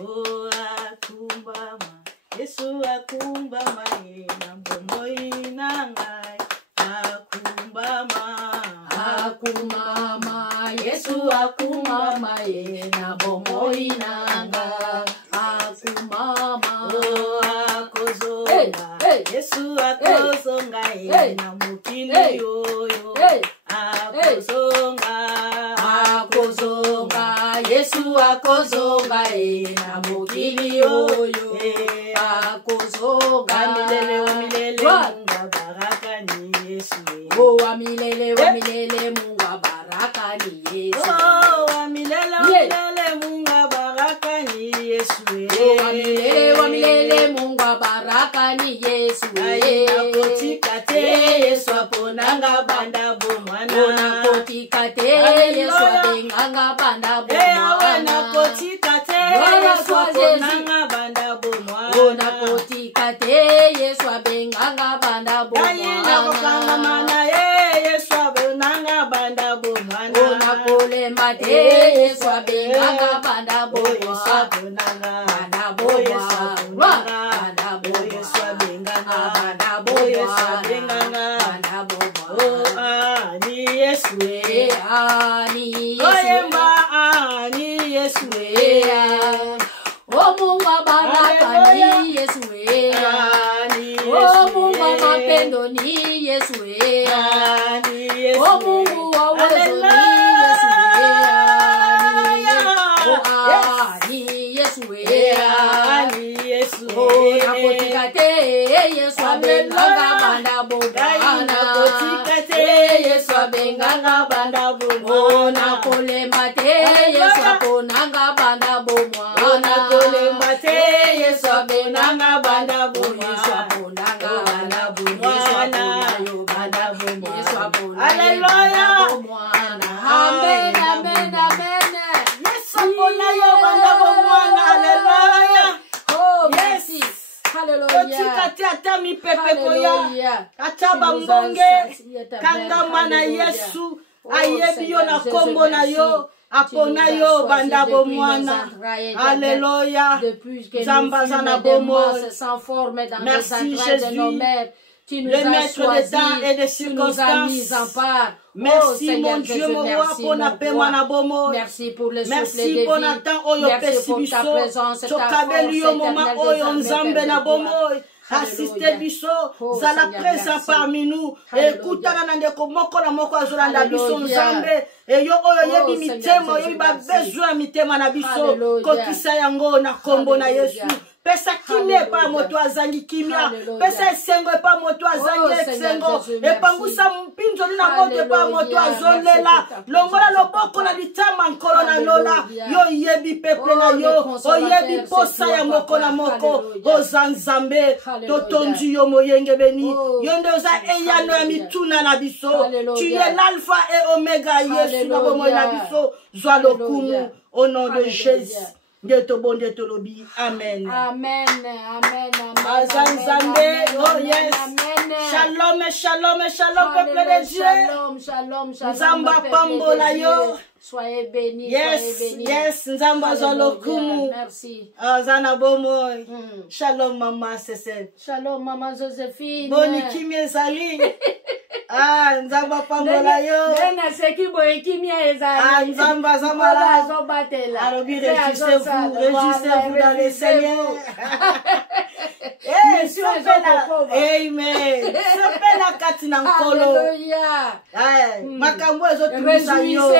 Oh akumbama Yesu akumbama na bomoi nangai akumbama akumama Yesu akumama na bomoi nanga akumama oh akozonga Yesu akozonga na mukili yoyo akozonga Yesu akozonga na mukili yoyo akozonga milele wa milele munga baraka ni Yesu wa milele munga baraka ni Yesu wa milele munga baraka ni Yesu wa milele munga baraka ni Yesu nakotika te Yesu aponanga banda bomwana nakotika te Yesu abenganga banda bomwana nakotika te Yesu aponanga banda bomwana nakotika te Yesu abenganga banda bomwana Yesu aponanga banda bomwana nakolemba te Yesu abenganga banda bomwana banda bomwana Yesu abenganga banda bomwana ni Yesu ni Yesu Mungu baraka ni Yesu Mungu mapendo ni Yesu Mungu wa uwezo ni Yesu ni Yesu nakotika te Yesu abenganga banda bomwana nakotika te Yesu abenganga banda bomwana nakolemba te Yesu aponanga banda bomwana nakolemba te Yesu aponanga banda bomwana Hallelujah. Amen, amen, amen. Yesu aponayo banda bomwana. Hallelujah. Oh, merci. Hallelujah. Ata mi pepe koya. Ataba mbonge. Kangama na Yesu. Ayebi yo na kombo na yo. Apona yo banda bomwana. Alléluia. Zamba zana bomo. Merci Jésus. Tu nous le as maître choisi, des temps et des tu nous as mis en circonstances. part. Merci Seigneur mon Dieu, Jésus, mon roi, merci, pour mon na paix, roi. mon bomo. Merci pour le souffle Merci de pour vie. Nathan, oyo Merci pour ta présence, ta force moment éternelle oyo des nzambe armées, na Père de bomo. gloire. Assistez biso, zala Seigneur, présent merci. parmi nous. Alléluia. Écoutana na ndeko moko na moko azolanda biso Alléluia. nzambe. Et yo oyo yebi Seigneur mitema, Jésus, yebi ba merci. besoin mitema na biso. Alléluia. Kokisa yango na kombo na Alléluia. Yesu. Pesa kimia Alléluia. pa moto azangi kimia. Alléluia. Pesa esengo pa moto azangi Seigneur esengo. Jésus, merci. Epangusa mpinzo na moto pa moto Alléluia. azolela. Merci pour ta Longola présence, loboko papa. na litama nkolo na lola. Alléluia. Yo yebi peple na le yo. consolateur, Oyebi c'est posa toi, ya moko na papa. moko. Alléluia. Ozanzambe. Alléluia. Totondi yo moyenge beni. Oh, Yonde oza eyano ya Alléluia. mituna na biso. Alléluia. Tu es l'alpha et omega Yesu na bomo na biso. Zwa lokumu. Au nom de Alléluia. Jésus. Ndeto bon ndeto lobi. Amen. Amen, amen, amen. Azanzambe. Oh yes. Amen. Shalom, shalom, shalom, peuple de Dieu. Shalom, shalom, shalom. Nzamba peuple pambola de yo. Dieu. Soyez bénis, Yes, soyez bénis. yes. Nzamba zwa Alléluia. lokumu. Merci. Azana bomoy. Shalom, mama sese. Shalom, maman Joséphine. Boni kimi ezali. Ah, nzamba pambola yo. Nena seki boye kimia ezali. Ah, nzamba zamala. Azobatela. Alobi, réjouissez-vous dans le Seigneur. Eh, sopela. Amen. Sopela kati na nkolo. Alléluia. Makambo ezotumisa yo.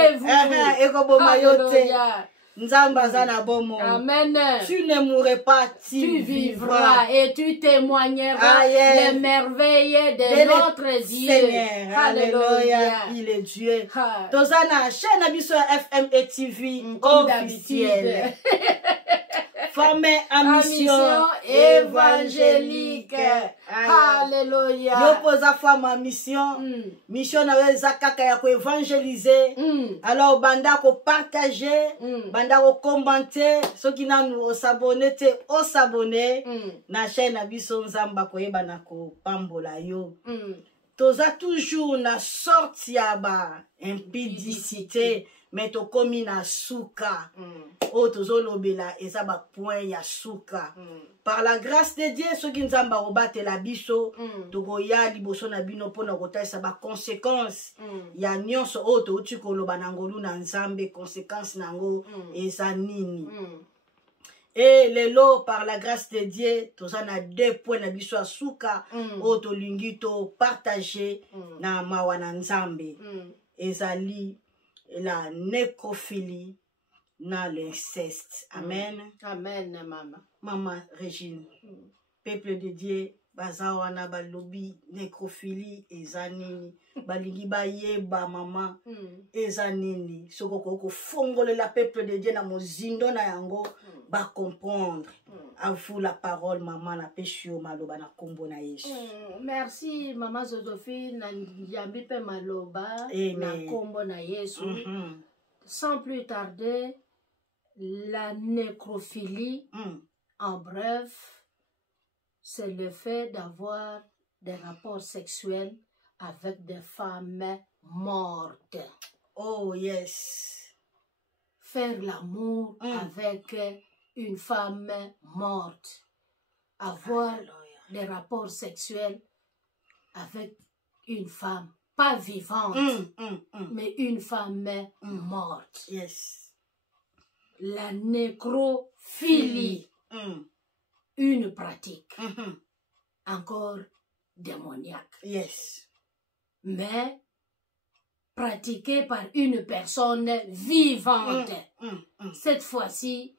Ekoboma yo te. Alléluia. Nzamba zana bomo. Amen. Tu ne mourrais pas, Tu vivras et tu témoigneras les merveilles de notre Dieu. Seigneur. Alléluia. Alléluia. Il est Dieu. Ah. Tozana, chaîne Abisso FM et TV, Comme officielle. d'habitude. Formé en mission évangélique. Alléluia. Yo posa femme en mission. Mission na weza kaka ya ko évangéliser. Alors banda ko partager, banda ko commenter, ceux qui na nous s'abonner te o s'abonner na chaîne Abisso Nzamba ko yeba na ko pambola yo. toza toujours na sorte ya ba impudicité mais tokomi na suka oyo tozolobela eza bapoint ya suka par la grâce de Dieu soki nzambe akobatela biso tokoya liboso na bino mpona kotalisa baconséquence ya nyonso oyo touti koloba na ngolu na nzambe conséquence nango eza nini. Et lelo par la grâce de Dieu toza na 2 points na biso ya suka oyo tolingi topartage na mawa na nzambe ezali la nécrophilie na l'inceste. Amen. Amen, maman. Maman Régine, peuple de Dieu, baza wana balobi nécrophilie eza nini balingi bayeba mama eza nini soko koko fongolela peuple de Dieu na mozindo na yango ba comprendre. À vous la parole maman na peshio maloba na kombo na Yesu. Merci maman Josephine na yambi pe maloba na kombo na Yesu. Sans plus tarder, la nécrophilie en bref, c'est le fait d'avoir des rapports sexuels avec des femmes mortes. Oh yes. Faire l'amour avec une femme morte. Avoir des rapports sexuels avec une femme, pas vivante, mais une femme morte. Yes. La nécrophilie. Une pratique encore démoniaque. Yes. Mais pratiquée par une personne vivante. Cette fois-ci,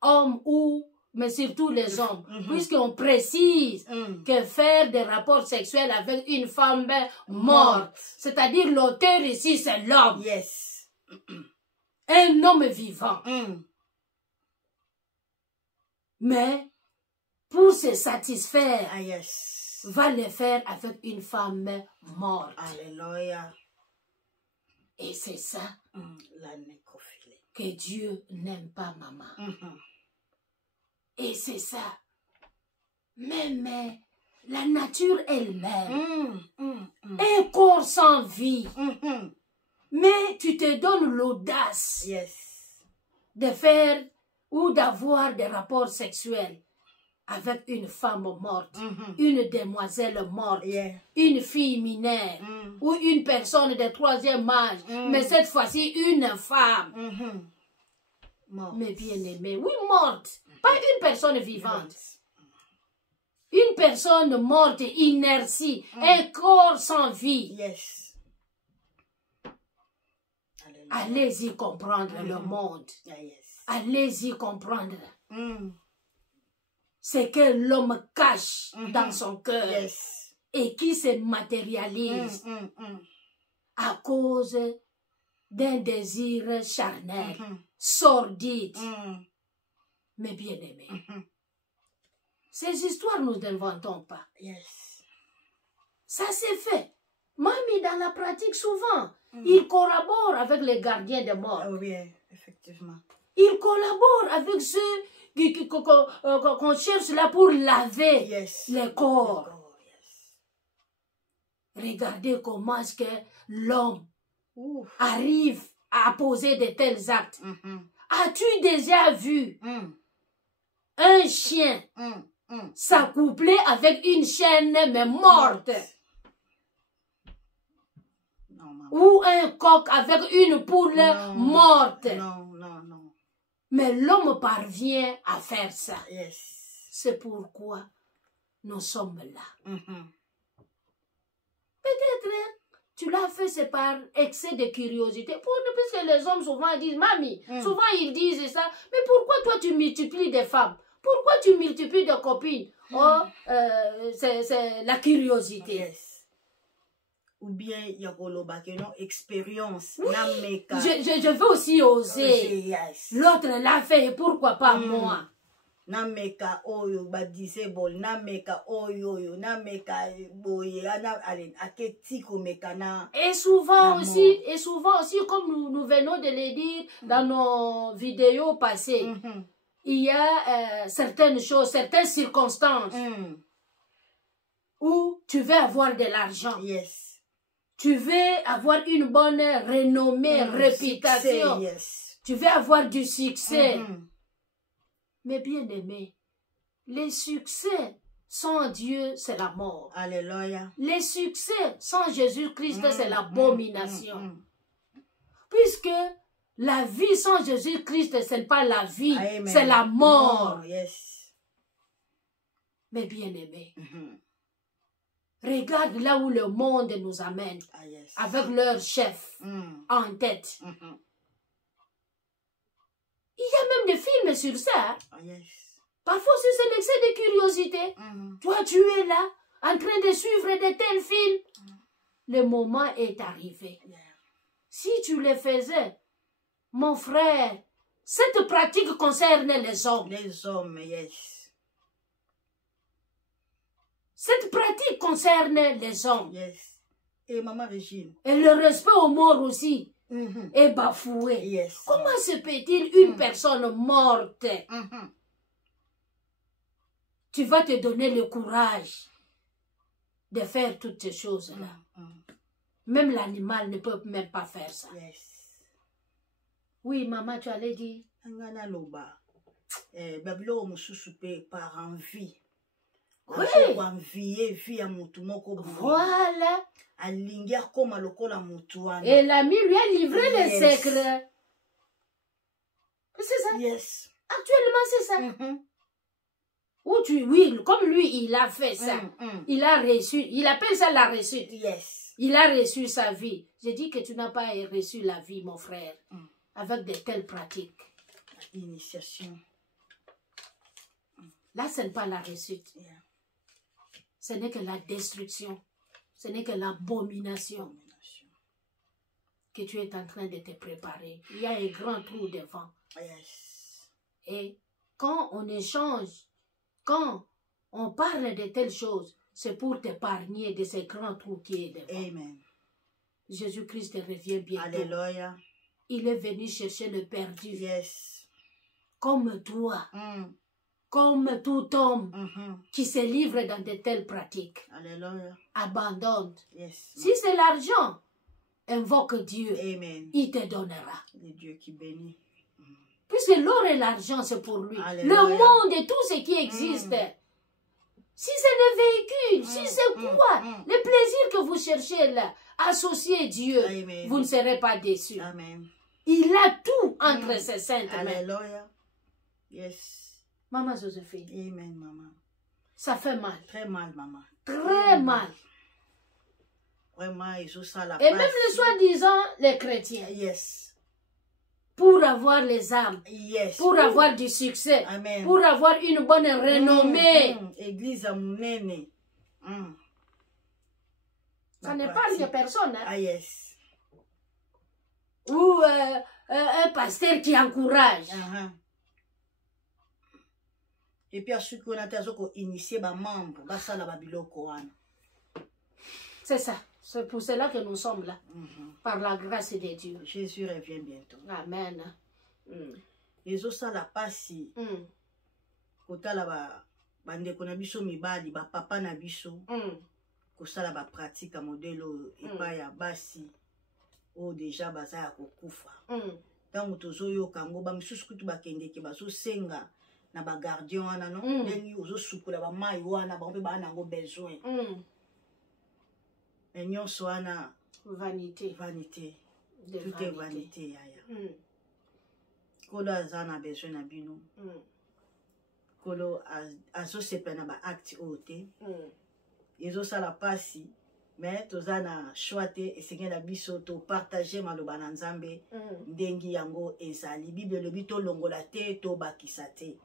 homme ou, mais surtout les hommes, puisqu'on précise que faire des rapports sexuels avec une femme morte, c'est-à-dire l'auteur ici, c'est l'homme. Yes. Un homme vivant. Mais pour se satisfaire, va le faire avec une femme morte. Alléluia. Et c'est ça la nécrophilie que Dieu n'aime pas, maman. Et c'est ça. Même la nature elle-même, un corps sans vie. Mais tu te donnes l'audace de faire ou d'avoir des rapports sexuels avec une femme morte, une demoiselle morte, une fille mineure, ou une personne de 3e âge, mais cette fois-ci une femme. Mais bien aimée, oui, morte, pas une personne vivante. Une personne morte, inertie, un corps sans vie. Allez-y comprendre le monde. Allez-y comprendre ce que l'homme cache dans son cœur et qui se matérialise à cause d'un désir charnel, sordide, mais bien aimé. Ces histoires, nous n'inventons pas. Ça s'est fait. Mamie, dans la pratique, souvent, il collabore avec les gardiens de mort. Oui, effectivement. Il collabore avec ceux qu'on cherche là pour laver les corps. Regardez comment est-ce que l'homme arrive à poser de tels actes. As-tu déjà vu un chien s'accoupler avec une chienne mais morte? Ou un coq avec une poule morte? Non. Mais l'homme parvient à faire ça. C'est pourquoi nous sommes là. Peut-être tu l'as fait, c'est par excès de curiosité. Puisque les hommes souvent disent, mamie, souvent ils disent ça, mais pourquoi toi tu multiplies des femmes? Pourquoi tu multiplies des copines? Oh, c'est la curiosité. Ou bien il y a une expérience. Oui. Je veux aussi oser. L'autre l'a fait, et pourquoi pas moi? Nameka oyo badisable nameka oyo nameka boye allez aketiko mekana. Et souvent aussi comme nous venons de le dire dans nos vidéos passées, il y a certaines choses, certaines circonstances où tu veux avoir de l'argent. Yes. Tu veux avoir une bonne renommée, réputation. Succès, yes. Tu veux avoir du succès. Mais bien aimé, les succès sans Dieu, c'est la mort. Alléluia. Les succès sans Jésus-Christ, c'est l'abomination. Puisque la vie sans Jésus-Christ, ce n'est pas la vie, c'est la mort. Yes. Mais bien aimé, regarde là où le monde nous amène, Yes. avec leur chef en tête. Il y a même des films sur ça. Yes. Parfois, c'est l'excès de curiosité. Toi, tu es là, en train de suivre de tels films. Le moment est arrivé. Si tu le faisais, mon frère, cette pratique concerne les hommes. Les hommes, yes. Cette pratique concerne les hommes. Yes. Et Maman Régine. Et le respect aux morts aussi est bafoué. Yes. Comment se peut-il une personne morte? Tu vas te donner le courage de faire toutes ces choses-là. Même l'animal ne peut même pas faire ça. Yes. Oui, maman, tu allais dire. Angana loba. Babilo mususu pe par envie. Oui. Envie vie à mutu moko. Voilà. Alingia koma lokola mutu wana. Et l'ami lui a livré les secrets. C'est ça? Yes. Actuellement, c'est ça. Oui, comme lui, il a fait ça. Il a reçu, il appelle ça la réussite. Yes. Il a reçu sa vie. Je dis que tu n'as pas reçu la vie, mon frère, avec de telles pratiques. Initiation. Là, ce n'est pas la réussite. Ce n'est que la destruction. Ce n'est que l'abomination que tu es en train de te préparer. Il y a un grand trou devant. Yes. Et quand on échange, quand on parle de telles choses, c'est pour t'épargner de ces grands trous qui est devant. Amen. Jésus-Christ revient bientôt. Alléluia. Il est venu chercher le perdu. Yes. Comme toi. Comme tout homme qui se livre dans de telles pratiques. Alléluia. Abandonne. Yes. Si c'est l'argent, invoque Dieu. Amen. Il te donnera. Le Dieu qui bénit. Puisque l'or et l'argent, c'est pour lui. Alléluia. Le monde et tout ce qui existe. Si c'est le véhicule, si c'est quoi, le plaisir que vous cherchez là, associez Dieu, Amen. vous ne serez pas déçus. Amen. Il a tout entre ses saintes mains. Alléluia. Yes. Maman Joséphine. Amen, maman. Ça fait mal. Très mal, maman. Très mal. Vraiment, ils ont ça la Et même les soi-disant les chrétiens. Yes. Pour avoir les âmes. Yes. Pour avoir du succès. Amen. Pour avoir une bonne renommée. Église à Mounene. Ça n'épargne personne. Hein? Ah, yes. Ou un pasteur qui encourage. Et puis à ceux qui ont initié les membres, c'est ça. C'est pour cela que nous sommes là. Par la grâce de Dieu. Jésus revient bientôt. Amen. Les autres, ça la passe. Kota la bandeko na biso mibali, ba papa na biso. Kosala ba pratique à modèle epa ya basi. O déjà baza ya kokufa. Tango tozoyo kango ba misusu kutu bakendeke bazo senga. Na ba gardien wana non ndeni ozo sukula ba mai wana ba mpe ba nango besoin nyonso wana vanité tout est vanité yaya kolo aza na besoin na bino kolo azosepela na ba acte oyo te ezosala pasi mais toza na choix te esengeli na biso topartage maloba na nzambe ndenge yango ezali bible elobi tolongola te tobakisa te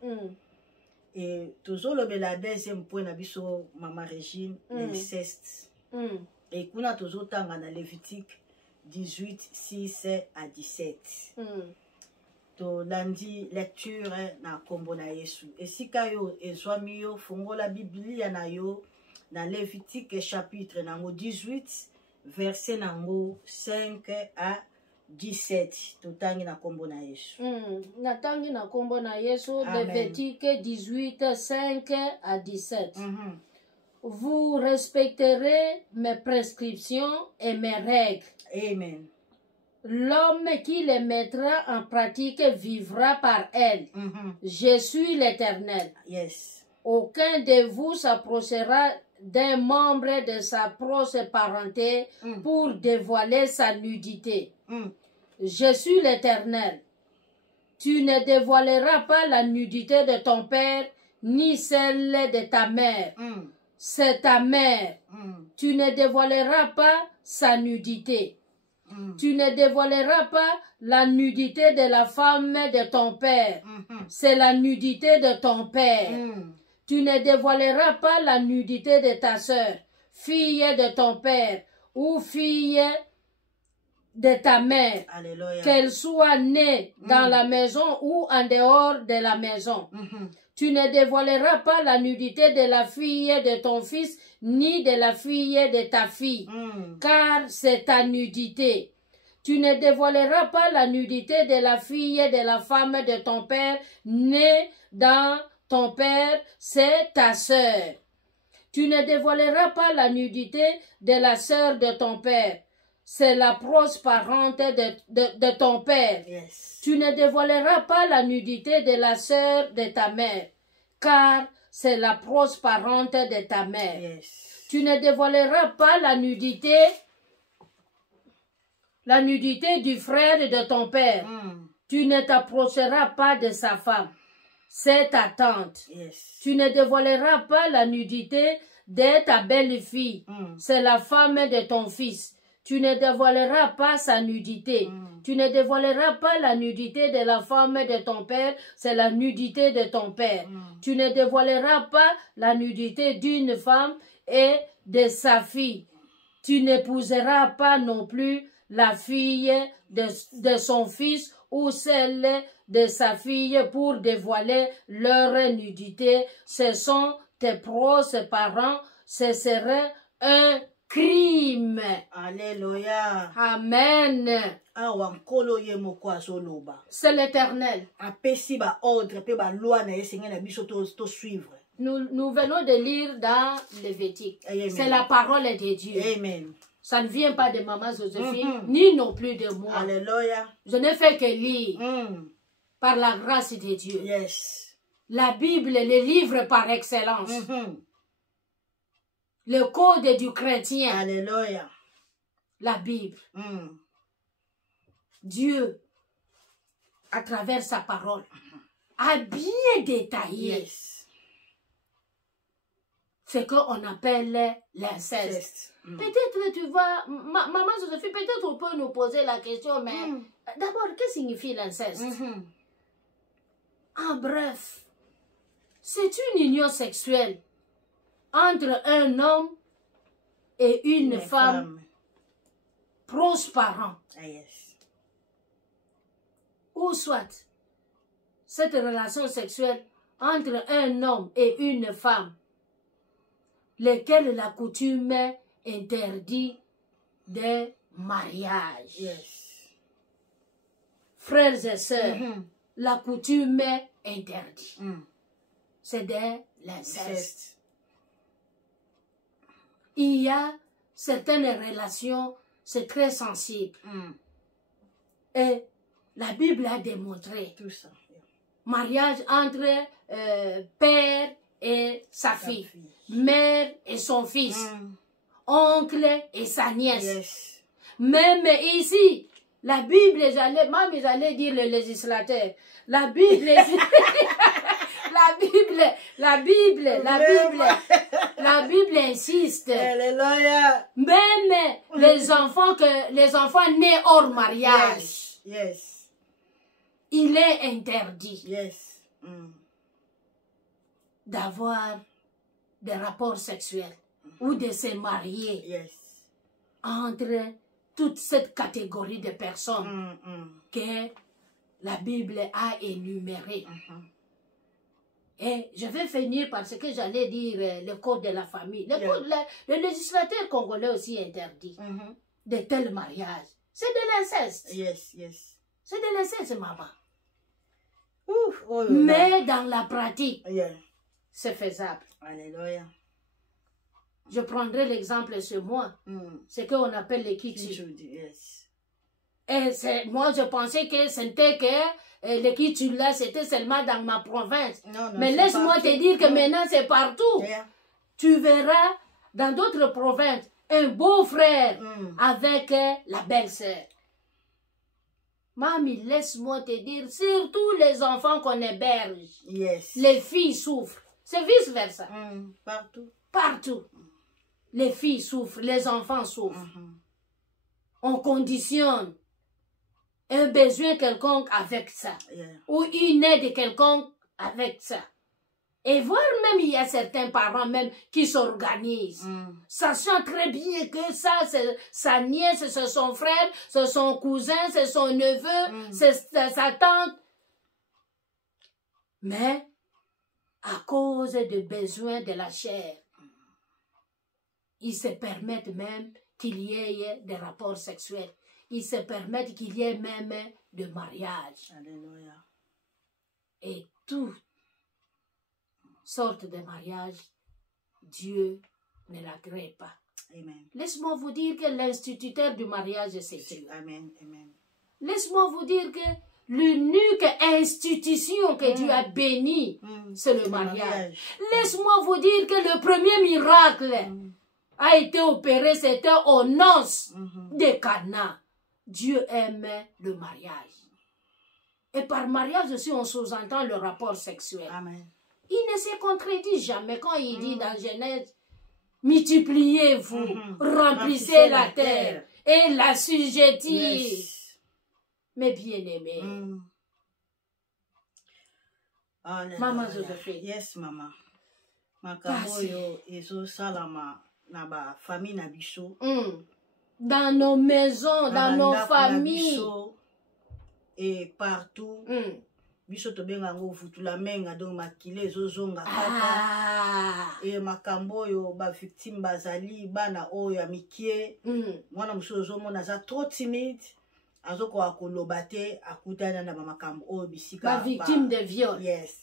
et tozolobela deuxième point na biso mama Régine l'inceste et kuna tozotanga na Lévitique 18 6 à 17 tolandi lecture na kombo na Yesu esika yo ezwami yo fongola biblia na yo dans Lévitique chapitre 18, verset 5 à 17. Totangi na kombo na Yesu. Natangi na kombo na Yesu, Lévitique 18, 5 à 17. vous respecterez mes prescriptions et mes règles. Amen. L'homme qui les mettra en pratique vivra par elles. Je suis l'Éternel. Yes. Aucun de vous s'approchera d'un membre de sa proche parenté pour dévoiler sa nudité. Je suis l'Éternel. Tu ne dévoileras pas la nudité de ton père, ni celle de ta mère. C'est ta mère. Tu ne dévoileras pas sa nudité. Tu ne dévoileras pas la nudité de la femme de ton père. C'est la nudité de ton père. Tu ne dévoileras pas la nudité de ta sœur, fille de ton père ou fille de ta mère, qu'elle soit née dans la maison ou en dehors de la maison. Tu ne dévoileras pas la nudité de la fille de ton fils, ni de la fille de ta fille, car c'est ta nudité. Tu ne dévoileras pas la nudité de la fille de la femme de ton père, née dans ton père, c'est ta sœur. Tu ne dévoileras pas la nudité de la sœur de ton père, c'est la proche parente de ton père. Yes. Tu ne dévoileras pas la nudité de la sœur de ta mère, car c'est la proche parente de ta mère. Yes. Tu ne dévoileras pas la nudité du frère de ton père. Tu ne t'approcheras pas de sa femme, c'est ta tante. Yes. Tu ne dévoileras pas la nudité de ta belle-fille, c'est la femme de ton fils. Tu ne dévoileras pas sa nudité. Tu ne dévoileras pas la nudité de la femme de ton père, c'est la nudité de ton père. Tu ne dévoileras pas la nudité d'une femme et de sa fille. Tu n'épouseras pas non plus la fille de son fils ou celle de sa fille pour dévoiler leur nudité. Ce sont tes proches parents, ce serait un crime. Alléluia. Amen. C'est l'Éternel. Nous venons de lire dans Lévitique. C'est la parole de Dieu. Amen. Ça ne vient pas de Maman Joséphine, ni non plus de moi. Alléluia. Je ne fais que lire par la grâce de Dieu. Yes. La Bible, le livre par excellence. Le code du chrétien. Alléluia. La Bible. Dieu, à travers sa parole, a bien détaillé ce qu'on appelle l'inceste. Peut-être tu vas, Maman Joséphine, peut-être on peut nous poser la question, mais d'abord, qu'est-ce que signifie l'inceste? En bref, c'est une union sexuelle entre un homme et une femme proche parent. Ou soit, cette relation sexuelle entre un homme et une femme, lesquels la coutume interdit de mariage. Frères et sœurs, la coutume interdit. C'est de l'inceste. Il y a certaines relations, c'est très sensible. Et la Bible a démontré tout ça. Mariage entre père et sa fille, mère et son fils, oncle et sa nièce. Même ici, la Bible, j'allais dire le législateur, la Bible, la Bible insiste. Alléluia. Même les enfants nés hors mariage, il est interdit d'avoir des rapports sexuels ou de se marier entre toute cette catégorie de personnes que la Bible a énumérées. Et je vais finir par ce que j'allais dire, le code de la famille. Le législateur congolais aussi interdit de tels mariages. C'est de l'inceste. C'est de l'inceste, maman. Mais dans la pratique, c'est faisable. Alléluia. Je prendrai l'exemple sur moi. Ce qu'on appelle les kitschus. Yes. Et moi, je pensais que c'était que les kitschus là, c'était seulement dans ma province. Non, mais laisse-moi te dire que maintenant, c'est partout. Yeah. Tu verras dans d'autres provinces un beau frère avec la belle-sœur. Mamie, laisse-moi te dire, surtout les enfants qu'on héberge, Yes. les filles souffrent. C'est vice-versa. Partout. Partout. Les filles souffrent, les enfants souffrent. On conditionne un besoin quelconque avec ça. Yeah. Ou une aide quelconque avec ça. Et voir même, il y a certains parents même qui s'organisent. Sachant très bien que ça, c'est sa nièce, c'est son frère, c'est son cousin, c'est son neveu, c'est sa tante. Mais, à cause des besoins de la chair, ils se permettent même qu'il y ait des rapports sexuels. Ils se permettent qu'il y ait même de mariage. Alléluia. Et tout sorte de mariage, Dieu ne l'agrée pas. Amen. Laisse-moi vous dire que l'instituteur du mariage, c'est Dieu. Amen. Amen. Laisse-moi vous dire que l'unique institution que Dieu a bénie, c'est le mariage. Laisse-moi vous dire que le premier miracle a été opéré, c'était aux noces de Cana. Dieu aime le mariage. Et par mariage aussi, on sous-entend le rapport sexuel. Amen. Il ne se contredit jamais quand il dit dans Genèse, multipliez-vous, remplissez la terre et l'assujettir. Yes. Mes bien-aimés. Maman Josephine. Yes, maman. Makambo yo ezo salama na ba famille na biso. Dans nos maisons, dans nos familles. Et partout. Biso tobenga ngo futula menga donc makile ezozonga kaka. Et makambo yo ba victime bazali bana oyo ya mikie. Mwana muso ozomona za trop timide. Azoko akoloba te akutana na makambo oyo bisika ba victime de viol. Yes.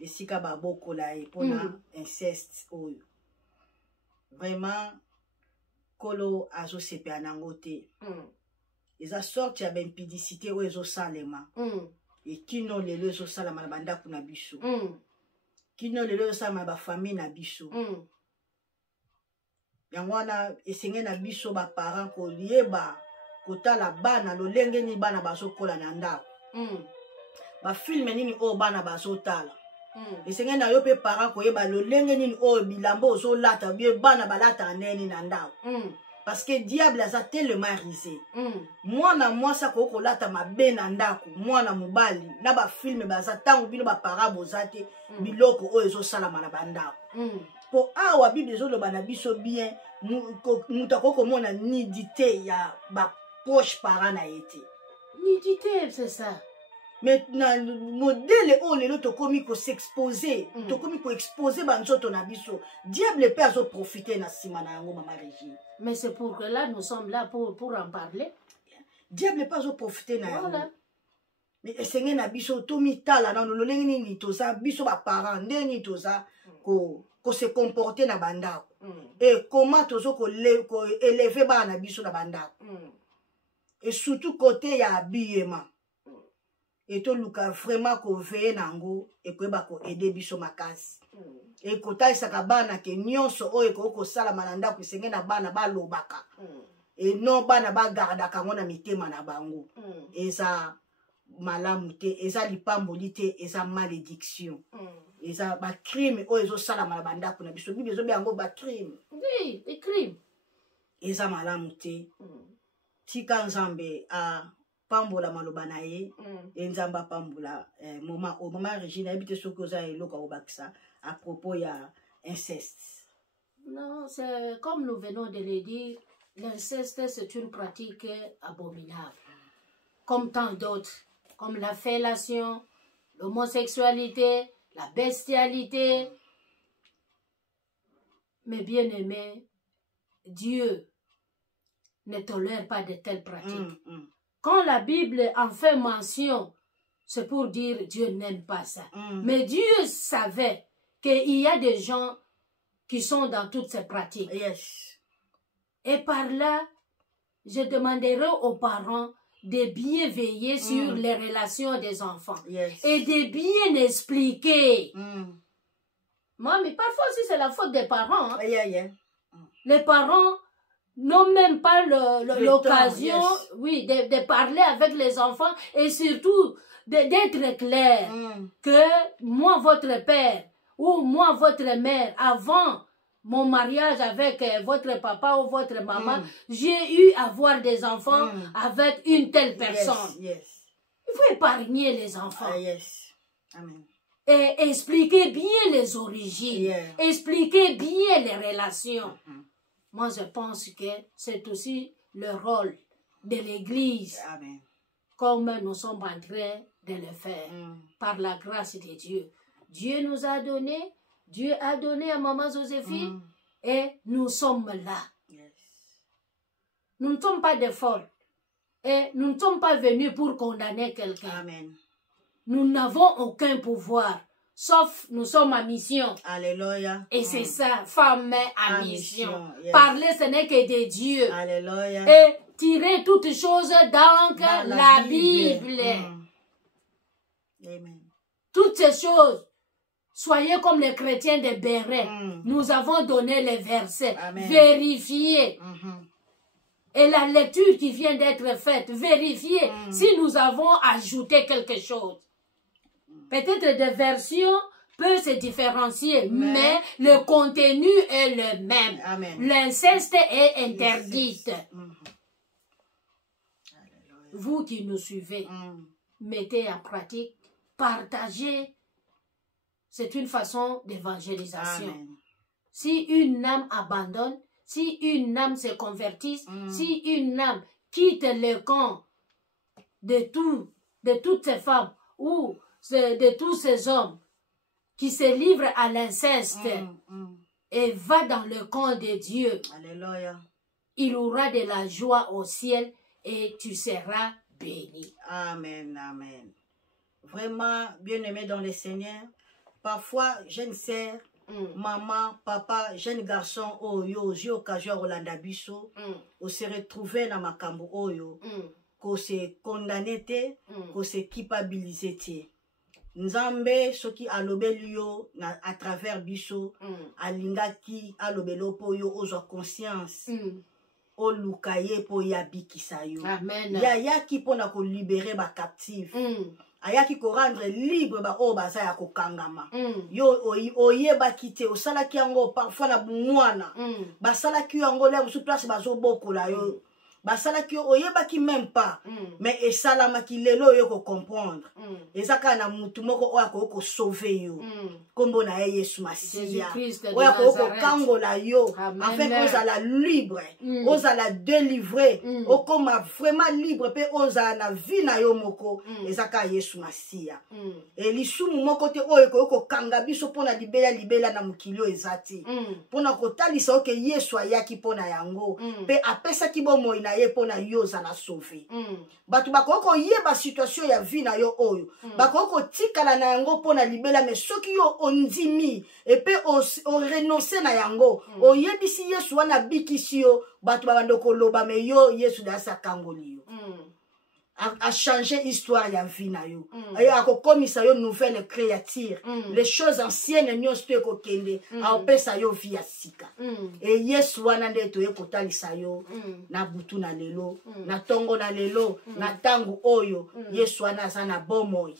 Bisika ba bokola e pona inceste oyo. Vraiment kolo azo sepia nango te. Eza sorte ya b'impudicité oyo ezosalema. Et kino lelo ezosalama na bandako na biso. Kino lelo ezosalama na bafamille na biso. Yango wana esenge na biso baparent koyeba kotala bana lolenge nini bana bazokola na ndako. Bafilme nini oyo bana bazotala. Esenge na yo mpe parent koyeba lolenge nini oyo bilamba ozolata bie bana balata ndeni na ndako. Parce que diable a tellement risé. Moi na moi ça ko lata mabe na ndako, moi na mobali, na ba film baza tango bino ba parabo zate biloko oyo ezo salama na bandako. Po awa Bible ezo loba na biso bien, mutako ko mona nidité ya ba proche parent na été. Nidité c'est ça. Mais na modèle o lelo to komi ko s'exposer, to komi ko exposer banzoto na biso. Diable peut azo profiter na sima na yango mama Régie. Mais c'est pour que là nous sommes là pour en parler. Diable peut azo profiter na yango. Mais esenge na biso to mitala na lolenge nini toza biso ba parents ndeni toza ko se comporter na bandako. Et comment tozo ko élever ba na biso na bandako. Et surtout côté ya habillement. Et to luka vraiment ko veiller nango et ko ba ko aider biso makasi. Et ko taisaka bana ke nyonso oyo ko sala malanda ko senge na bana ba lobaka. Et non bana ba garda kango na mitema na bango. Eza malamu te, eza lipamboli te, eza malédiction. Eza ba crime oyo ezo sala malabanda ko na biso Bible ezo biango ba crime. Oui, les crimes. Eza malamu te. Tika Nzambe a pambola maloba na ye enzamba pambola moment Regina habite sokoza eloka obakisa à propos ya inceste. Non, c'est comme nous venons de le dire, l'inceste c'est une pratique abominable. Comme tant d'autres, comme la fellation, l'homosexualité, la bestialité. Mais bien aimé, Dieu ne tolère pas de telles pratiques. Quand la Bible en fait mention, c'est pour dire Dieu n'aime pas ça. Mais Dieu savait qu'il y a des gens qui sont dans toutes ces pratiques. Yes. Et par là, je demanderai aux parents de bien veiller sur les relations des enfants. Yes. Et de bien expliquer. Mm. Moi, mais parfois aussi c'est la faute des parents. Hein. Yeah. Les parents n'ont même pas l'occasion, yes. Oui, de parler avec les enfants et surtout d'être clair que moi, votre père ou moi, votre mère, avant mon mariage avec votre papa ou votre maman, j'ai eu à avoir des enfants avec une telle personne. Yes. Il faut épargner les enfants. Yes. Amen. Et expliquer bien les origines, expliquer bien les relations. Moi, je pense que c'est aussi le rôle de l'Église, comme nous sommes en train de le faire, par la grâce de Dieu. Dieu nous a donné, Dieu a donné à Maman Joséphine, et nous sommes là. Yes. Nous ne sommes pas des folles, et nous ne sommes pas venus pour condamner quelqu'un. Amen. Nous n'avons aucun pouvoir, sauf nous sommes à mission. Alléluia. Et c'est ça, femme à mission. Yes. Parler, ce n'est que de Dieu. Alléluia. Et tirer toutes choses dans la Bible. Amen. Toutes ces choses, soyez comme les chrétiens de Béret. Nous avons donné les versets. Vérifiez. Et la lecture qui vient d'être faite, vérifiez si nous avons ajouté quelque chose. Peut-être des versions peuvent se différencier, mais le contenu est le même. L'inceste est interdit. Vous qui nous suivez, mettez en pratique, partagez. C'est une façon d'évangélisation. Si une âme abandonne, si une âme se convertit, si une âme quitte le camp de toutes ces femmes ou de tous ces hommes qui se livrent à l'inceste et va dans le camp de Dieu, Alléluia. Il aura de la joie au ciel et tu seras béni. Amen, amen. Vraiment, bien-aimé dans le Seigneur, parfois, jeune sœur, maman, papa, jeune garçon, oyo, j'ai occasion Rolanda Bisso, on se retrouve dans makambo oyo, qu'on se condamné, qu'on se culpabilisé. Nzambe soki alobeli yo à travers biso alingaki alobelo po yo ozwa conscience olukaye po yabikisa yo. Amen. Yaki pona ko libérer ba captive. Ayaki ko rendre libre ba o baza ya ko kangama. Yo oyeba kite osalaki yango parfois na bumwana. Basalaki yango le sous place bazo bokola yo. Basalaki oyebaki même pas mais esalamaki lelo yo ko comprendre ezaka na mutu moko oya ko sauver yo kombo na Yesu Masiya oya ko kangola yo afin ozala libre ozala délivré okoma vraiment libre pe ozala na vie na yo moko ezaka Yesu Masiya et lisumu moko te oyo ko kanga biso pona libela na mukilio ezati pona ko talisa oke Yesu ayaki pona yango pe apesa ki bomo na ye pona yo zala sauver batu bakoko yeba situation ya vie na yo oyo bakoko tikala na yango pona libela mais soki yo ondimi et pe o renoncer na yango oyebisi Yesu wana bikisi yo batu babandoko loba mais yo Yesu dasa kangoli yo a changer histoire ya vie na yo a kokomisa yo nouvelle créature les choses anciennes nyonso to ekokende a opesa yo vie ya sika et Yesu wana nde to ekotalisa yo na butu na lelo na tongo na lelo na tangu oyo Yesu wana aza na bomoi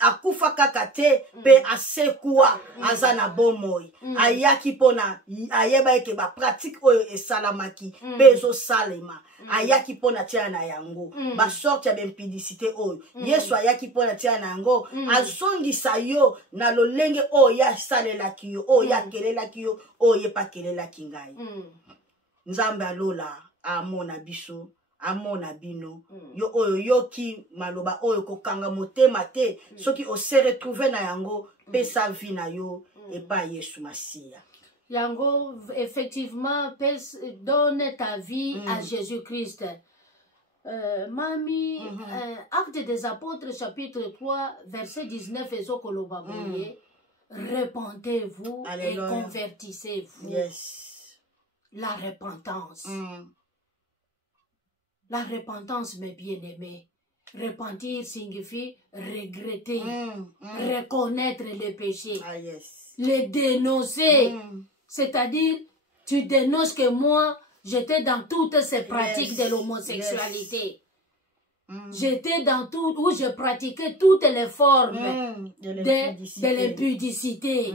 akufa kaka te pe asekua aza na bomoi ayaki pona ayeba eke ba pratique oyo esalamaki pe ezo salema ayaki pona tia na yango ba sorte ya impudicité oyo Yesu ayaki pona tia na yango azongisa yo na lolenge oyo ya salelaki yo oyo ya kelelaki yo oyo pa kelelaki ngai Nzambe alola amona biso amona bino yo oyo yoki maloba oyo kokanga motema te soki o se retrouver na yango pesa vie na yo et pas Yesu Masiya yango effectivement donne ta vie à Jésus-Christ. Mami Actes des Apôtres chapitre 3 verset 19 ezokoloba boye repentez-vous et convertissez-vous. Yes. La repentance. La repentance, mes bien-aimés. Repentir signifie regretter, reconnaître les péchés, les dénoncer. C'est-à-dire, tu dénonces que moi, j'étais dans toutes ces pratiques de l'homosexualité. J'étais dans tout, où je pratiquais toutes les formes de l'impudicité.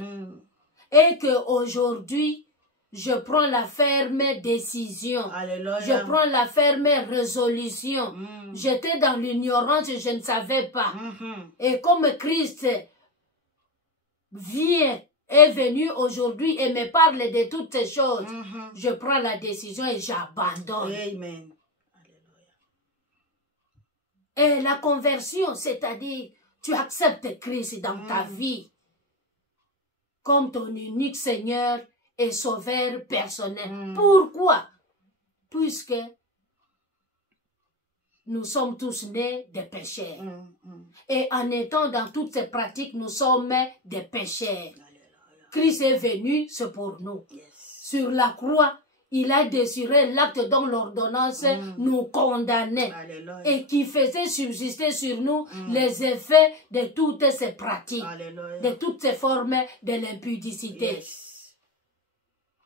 Et qu'aujourd'hui, je prends la ferme décision. Alléluia. Je prends la ferme résolution. J'étais dans l'ignorance, je ne savais pas. Et comme Christ est venu aujourd'hui et me parle de toutes ces choses, je prends la décision et j'abandonne. Amen. Et la conversion, c'est-à-dire, tu acceptes Christ dans ta vie comme ton unique Seigneur et sauveur personnel. Pourquoi? Puisque nous sommes tous nés des pécheurs. Et en étant dans toutes ces pratiques, nous sommes des pécheurs. Christ est venu, c'est pour nous. Sur la croix, il a déchiré l'acte dont l'ordonnance nous condamnait et qui faisait subsister sur nous les effets de toutes ces pratiques, de toutes ces formes de l'impudicité.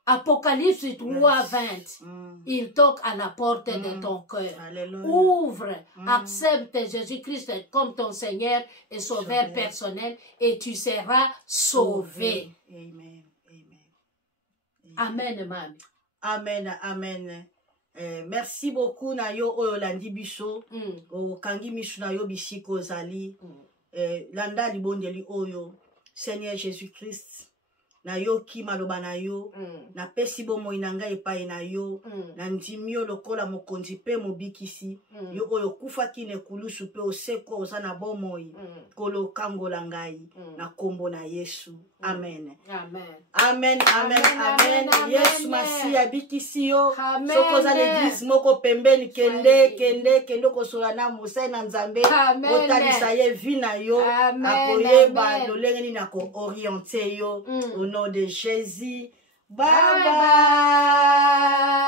Apocalypse 3:20, il toque à la porte de ton cœur. Ouvre, accepte Jésus-Christ comme ton Seigneur et sauveur personnel et tu seras sauvé. Amen. Amen, Mami. Amen, amen. Merci beaucoup na yo oyo landi biso o kangi misu na yo bisiko zali landa libondeli oyo Seigneur Jésus-Christ na yo ki maloba na yo na pesi bomoi na ngai epai na yo na ndimi yo lokola mokonzi pe mobikisi yo oyo kufaki na ekulusu pe oseko oza na bomoi kolo kangola ngai na kombo na Yesu. Amen. Amen. Yesu masi abikisi yo soko za l'église moko pembeni kende kosola na musa na nzambe otalisa ye vi na yo akoyeba lolenge nini ako orienter yo au nom de Jésus. Bye bye.